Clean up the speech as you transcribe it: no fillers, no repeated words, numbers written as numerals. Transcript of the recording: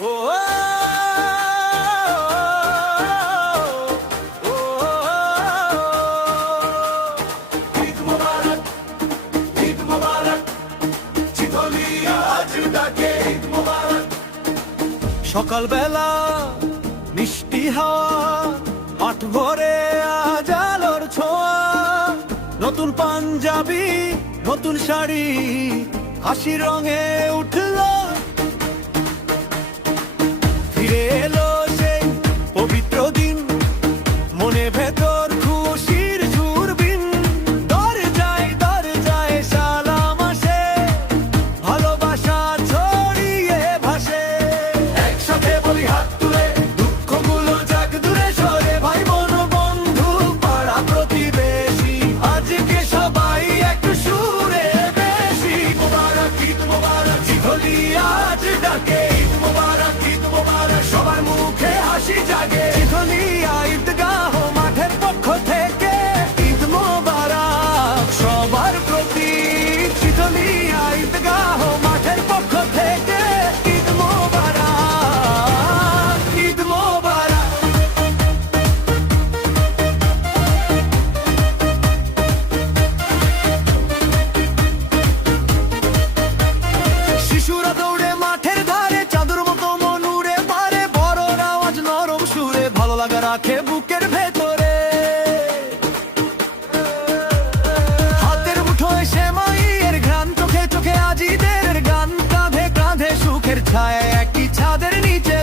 ও ঈদ মোবারক, ঈদ মোবারক, চিতলিয়া আজ ডাকে ঈদ মোবারক। সকালবেলা মিষ্টি হাওয়া, মাঠ ভরে আজ আলোর ছোঁয়া, নতুন পাঞ্জাবি নতুন শাড়ি হাসির রঙে উঠল, ফিরে এলো সেই পবিত্র দিন, মনে ভেতর খুশির সুরবিন। দরজায় সালাম আসে, ভালোবাসা ছড়িয়ে ভাসে, একসাথে বলি হাত তুলে, দুঃখগুলো যাক দূরে সরে, ভাই বোন বন্ধু পাড়া প্রতিবেশী, আজকে সবাই একটু সুরে বেশি। মোবারক ঈদ মোবারক, চিতলিয়া আজ ডাকে ঈদ মোবারক, ঈদ মোবারক, সবার মুখে হাসি জাগে। চিতলিয়া ঈদগাহ মাঠের পক্ষ থেকে ঈদ মোবারক সবার প্রতি, চিতলিয়া ঈদগাহ মাঠের পক্ষ থেকে ঈদ মোবারক, ঈদ মোবারক। শিশুরা দৌড়ে মাঠের ধারে, চাঁদের মতো মন উড়ে পারে, বড়র আওয়াজ নরম সুরে ভালো লাগা রাখে বুকের ভেতরে। হাতের মুঠোয় সেমাইয়ের ঘ্রাণ, চোখে চোখে আজিদের গান, কাঁধে কাঁধে সুখের ছায়া একই ছাদের নিচে।